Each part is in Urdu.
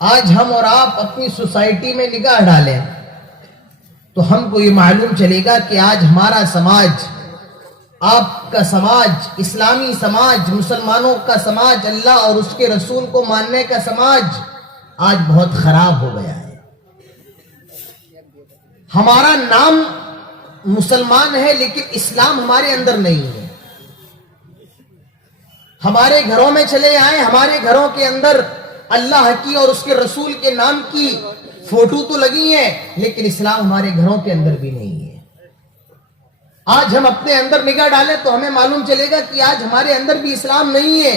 آج ہم اور آپ اپنی سوسائٹی میں نگاہ ڈالیں تو ہم کو یہ معلوم چلے گا کہ آج ہمارا سماج، آپ کا سماج، اسلامی سماج، مسلمانوں کا سماج، اللہ اور اس کے رسول کو ماننے کا سماج آج بہت خراب ہو گیا ہے۔ ہمارا نام مسلمان ہے لیکن اسلام ہمارے اندر نہیں ہے۔ ہمارے گھروں میں چلے آئیں، ہمارے گھروں کے اندر اللہ کی اور اس کے رسول کے نام کی فوٹو تو لگی ہیں لیکن اسلام ہمارے گھروں کے اندر بھی نہیں ہے۔ آج ہم اپنے اندر نگاہ ڈالیں تو ہمیں معلوم چلے گا کہ آج ہمارے اندر بھی اسلام نہیں ہے۔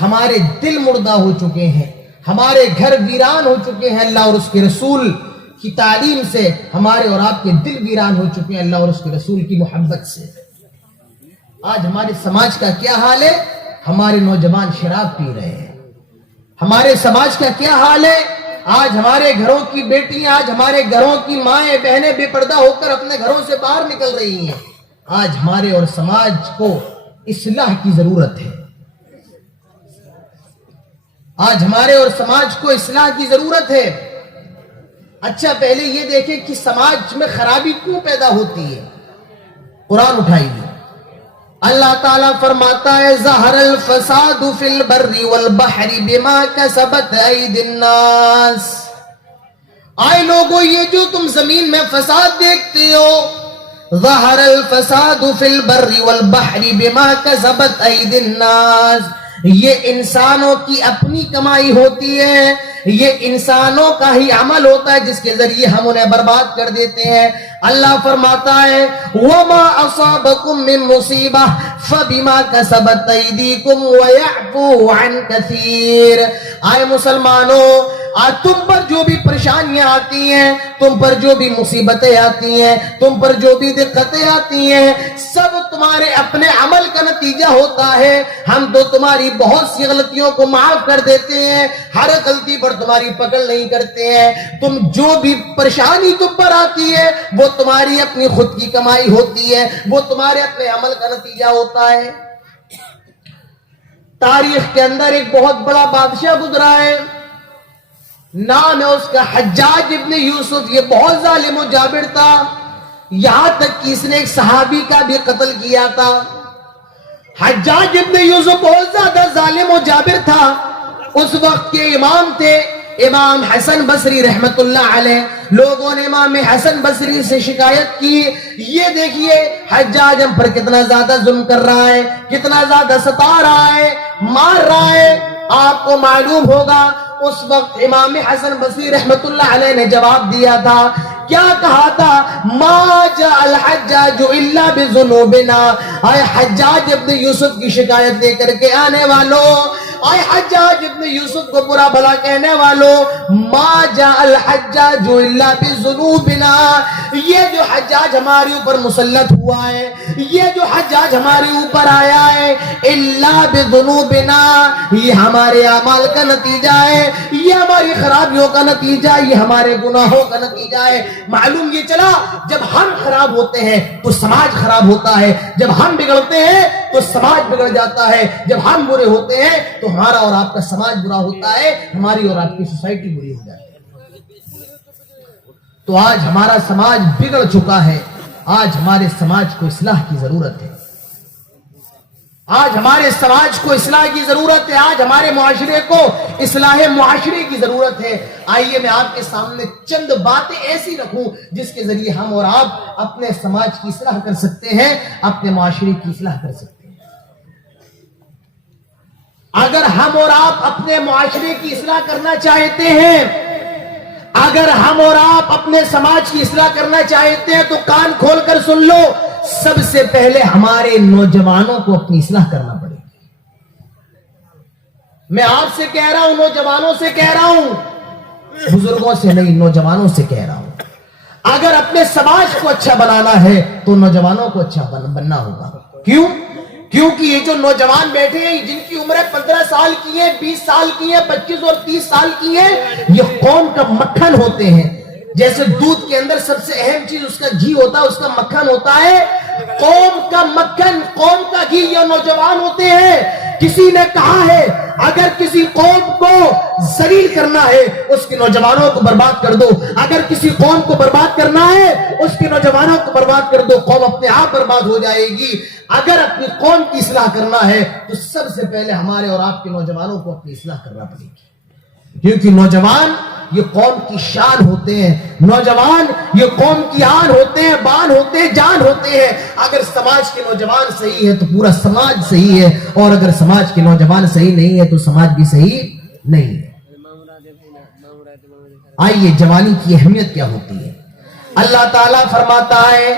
ہمارے دل مردہ ہو چکے ہیں، ہمارے گھر ویران ہو چکے ہیں اللہ اور اس کے رسول کی تعلیم سے، ہمارے اور آپ کے دل ویران ہو چکے ہیں اللہ اور اس کے رسول کی محبت سے۔ آج ہمارے سماج کا کیا حال ہے؟ ہمارے نوجوان شراب پی رہے ہیں۔ ہمارے سماج کا کیا حال ہے؟ آج ہمارے گھروں کی بیٹیاں، آج ہمارے گھروں کی مائیں بہنیں بے پردہ ہو کر اپنے گھروں سے باہر نکل رہی ہیں۔ آج ہمارے اور سماج کو اصلاح کی ضرورت ہے۔ آج ہمارے اور سماج کو اصلاح کی ضرورت ہے۔ اچھا پہلے یہ دیکھیں کہ سماج میں خرابی کیوں پیدا ہوتی ہے۔ قرآن اٹھائیے، اللہ تعالیٰ فرماتا ہے ظہر الفساد فی البر والبحر بما کسبت ایدی الناس۔ آئے لوگو، یہ جو تم زمین میں فساد دیکھتے ہو، ظہر الفساد فی البر والبحر بما کسبت ایدی الناس، یہ انسانوں کی اپنی کمائی ہوتی ہے، یہ انسانوں کا ہی عمل ہوتا ہے جس کے ذریعے ہم انہیں برباد کر دیتے ہیں۔ اللہ فرماتا ہے وَمَا أَصَابَكُم مِّن مُّصِيبَةٍ فَبِمَا كَسَبَتْ أَيْدِيكُمْ وَيَعْفُو عَن كَثِيرٍ۔ آئے مسلمانوں، آج تم پر جو بھی پریشانیاں آتی ہیں، تم پر جو بھی مصیبتیں آتی ہیں، تم پر جو بھی دقتیں آتی ہیں، سب تمہارے اپنے عمل کا نتیجہ ہوتا ہے۔ ہم تو تمہاری بہت سی غلطیوں کو معاف کر دیتے ہیں، ہر غلطی پر تمہاری پکڑ نہیں کرتے ہیں۔ تم جو بھی پریشانی تم پر آتی ہے وہ تمہاری اپنی خود کی کمائی ہوتی ہے، وہ تمہارے اپنے عمل کا نتیجہ ہوتا ہے۔ تاریخ کے اندر ایک بہت بڑا بادشاہ گزرا ہے، نام ہے اس کا حجاج ابن یوسف۔ یہ بہت ظالم و جابر تھا، یہاں تک کہ اس نے ایک صحابی کا بھی قتل کیا تھا۔ حجاج ابن یوسف بہت زیادہ ظالم و جابر تھا۔ اس وقت کے امام تھے امام حسن بصری رحمت اللہ علیہ۔ لوگوں نے امام حسن بصری سے شکایت کی، یہ دیکھیے حجاج ہم پر کتنا زیادہ ظلم کر رہا ہے، کتنا زیادہ ستا رہا ہے، مار رہا ہے۔ آپ کو معلوم ہوگا اس وقت امام حسن بصری رحمت اللہ علیہ نے جواب دیا تھا، کیا کہا تھا؟ ما جاء الحجاج الا بذنوبنا۔ اے حجاج ابن یوسف کی شکایت دے کر کے آنے والوں، اے حجاج ابن یوسف کو برا بھلا کہنے والوں، ما جاء الحجاج الا بذنوبنا، یہ جو حجاج ہمارے اوپر مسلط ہوا ہے، یہ جو حجاج ہمارے اوپر آیا ہے، الا بذنوبنا، یہ ہمارے اعمال کا نتیجہ ہے، یہ ہماری خرابیوں کا نتیجہ ہے، یہ ہمارے گناہوں کا نتیجہ ہے۔ معلوم یہ چلا جب ہم خراب ہوتے ہیں تو سماج خراب ہوتا ہے، جب ہم بگڑتے ہیں تو سماج بگڑ جاتا ہے، جب ہم برے ہوتے ہیں تو ہمارا اور آپ کا سماج برا ہوتا ہے، ہماری اور آپ کی سوسائٹی بری ہو جاتی ہے۔ تو آج ہمارا سماج بگڑ چکا ہے، آج ہمارے سماج کو اصلاح کی ضرورت ہے، آج ہمارے سماج کو اصلاح کی ضرورت ہے، آج ہمارے معاشرے کو اصلاح معاشرے کی ضرورت ہے۔ آئیے میں آپ کے سامنے چند باتیں ایسی رکھوں جس کے ذریعے ہم اور آپ اپنے سماج کی اصلاح کر سکتے ہیں، اپنے معاشرے کی اصلاح کر سکتے ہیں۔ اگر ہم اور آپ اپنے معاشرے کی اصلاح کرنا چاہتے ہیں، اگر ہم اور آپ اپنے سماج کی اصلاح کرنا چاہتے ہیں تو کان کھول کر سن لو، سب سے پہلے ہمارے نوجوانوں کو اپنی اصلاح کرنا پڑے گی۔ میں آپ سے کہہ رہا ہوں، نوجوانوں سے کہہ رہا ہوں، بزرگوں سے نہیں، نوجوانوں سے کہہ رہا ہوں۔ اگر اپنے سماج کو اچھا بنانا ہے تو نوجوانوں کو اچھا بننا ہوگا۔ کیوں؟ کیونکہ یہ جو نوجوان بیٹھے ہیں جن کی عمریں 15 سال کی ہیں، 20 سال کی ہیں، 25 اور 30 سال کی ہیں، یہ قوم کا مکھن ہوتے ہیں۔ جیسے دودھ کے اندر سب سے اہم چیز اس کا گھی ہوتا ہے، اس کا مکھن ہوتا ہے، قوم کا مکھن، قوم کا گھی یہ نوجوان ہوتے ہیں۔ کسی نے کہا ہے اگر کسی قوم کو ذلیل کرنا ہے اس کے نوجوانوں کو برباد کر دو، اگر کسی قوم کو برباد کرنا ہے اس کے نوجوانوں کو برباد کر دو، قوم اپنے آپ برباد ہو جائے گی۔ اگر اپنی قوم کی اصلاح کرنا ہے تو سب سے پہلے ہمارے اور آپ کے نوجوانوں کو اپنی اصلاح کرنا پڑے گی، کیونکہ نوجوان یہ قوم کی شان ہوتے ہیں، نوجوان یہ قوم کی آن ہوتے ہیں، بان ہوتے ہیں، جان ہوتے ہیں۔ اگر سماج کے نوجوان صحیح ہے تو پورا سماج صحیح ہے، اور اگر سماج کے نوجوان صحیح نہیں ہے تو سماج بھی صحیح نہیں ہے۔ آئیے جوانی کی اہمیت کیا ہوتی ہے۔ اللہ تعالیٰ فرماتا ہے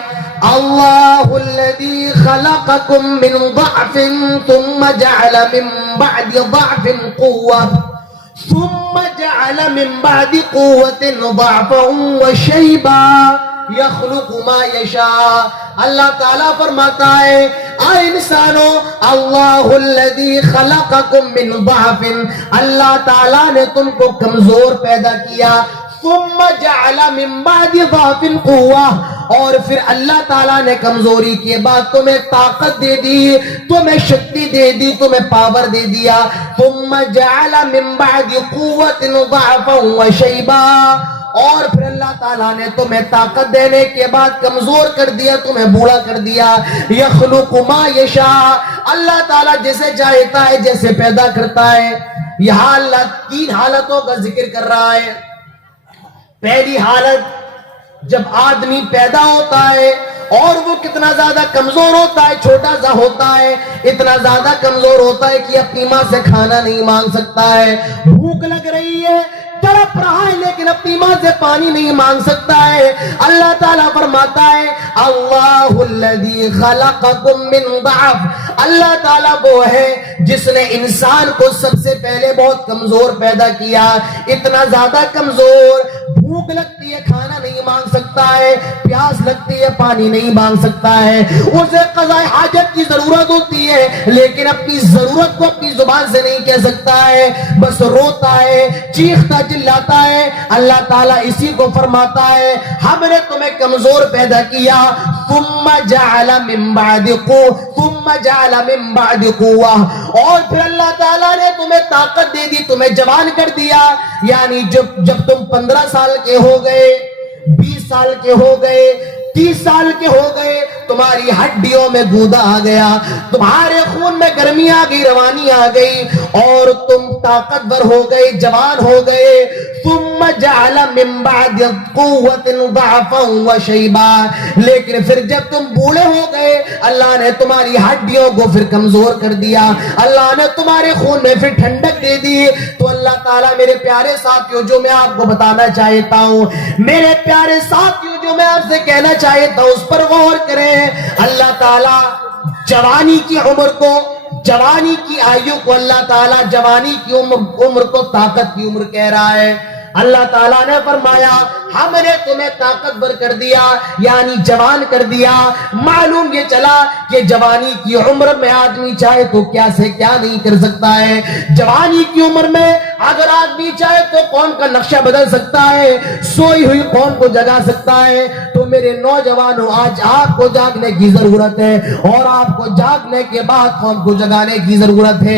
اللہ الذی خلقکم من ضعف ثم جعل من بعد ضعف قوة ثم جعل من بعد قوة ضعفا وشيبا يخلق ما يشاء۔ اللہ تعالیٰ فرماتا ہے اے انسانوں، اللہ الذی خلقکم من ضعف، اللہ تعالیٰ نے تم کو کمزور پیدا کیا، ثم جعل من بعد ضعف قوة، اور پھر اللہ تعالیٰ نے کمزوری کے بعد تمہیں طاقت دے دی، تمہیں شکتی دے دی، تمہیں پاور دے دیا۔ ثم جعل من بعد قوة ضعفا وشيبا، اور پھر اللہ تعالیٰ نے تمہیں طاقت دینے کے بعد کمزور کر دیا، تمہیں بوڑھا کر دیا۔ یخلق ما یشاء، اللہ تعالیٰ جیسے چاہتا ہے جیسے پیدا کرتا ہے۔ یہاں اللہ تین حالتوں کا ذکر کر رہا ہے۔ پہلی حالت جب آدمی پیدا ہوتا ہے اور وہ کتنا زیادہ کمزور ہوتا ہے، چھوٹا سا ہوتا ہے، اتنا زیادہ کمزور ہوتا ہے کہ اپنی ماں سے کھانا نہیں مانگ سکتا ہے، بھوک لگ رہی ہے، تڑپ رہا ہے، لیکن اپنی ماں سے پانی نہیں مانگ سکتا ہے۔ اللہ تعالیٰ فرماتا ہے اللہ الذی خلقکم من ضعف، اللہ تعالیٰ وہ ہے جس نے انسان کو سب سے پہلے بہت کمزور پیدا کیا، اتنا زیادہ کمزور، بھوک لگتی ہے کھانا نہیں مانگ سکتا ہے، پیاس لگتی ہے پانی نہیں مانگ سکتا ہے، اسے قضاء حاجت کی ضرورت ہوتی ہے لیکن اپنی ضرورت کو اپنی زبان سے نہیں کہہ سکتا ہے، بس روتا ہے، چیختا چلاتا ہے۔ اللہ تعالیٰ اسی کو فرماتا ہے ہم نے تمہیں کمزور پیدا کیا، ثم جعل من بعد قوة، اور پھر اللہ تعالیٰ نے تمہیں طاقت دے دی، تمہیں جوان کر دیا۔ یعنی جب تم 15 سال کے ہو گئے، 20 سال کے ہو گئے، 30 سال کے ہو گئے، تمہاری ہڈیوں میں گودا آ گیا، تمہارے خون میں گرمی آ گئی، روانی آ گئی، اور تم طاقتور ہو گئے، جوان ہو گئے۔ ثم جعل من بعد قوة ضعفا وشيبا، لیکن پھر جب تم بوڑھے ہو گئے اللہ نے تمہاری ہڈیوں کو پھر کمزور کر دیا، اللہ نے تمہارے خون میں پھر ٹھنڈک دے دی۔ تو اللہ تعالیٰ میرے پیارے ساتھیوں جو میں آپ کو بتانا چاہتا ہوں، میرے پیارے ساتھیوں جو میں آپ سے کہنا چاہتا ہوں اس پر غور کریں۔ اللہ تعالیٰ جوانی کی عمر کو، جوانی کی آیو کو، اللہ تعالیٰ جوانی کی عمر کو طاقت کی عمر کہہ رہا ہے۔ اللہ تعالیٰ نے فرمایا ہم نے تمہیں طاقتور کر دیا، یعنی جوان کر دیا۔ معلوم یہ چلا کہ جوانی کی عمر میں آدمی چاہے تو کیا سے کیا نہیں کر سکتا ہے۔ جوانی کی عمر میں اگر آدمی چاہے تو قوم کا نقشہ بدل سکتا ہے، سوئی ہوئی قوم کو جگا سکتا ہے۔ تو میرے نوجوانوں آج آپ کو جاگنے کی ضرورت ہے، اور آپ کو جاگنے کے بعد قوم کو جگانے کی ضرورت ہے۔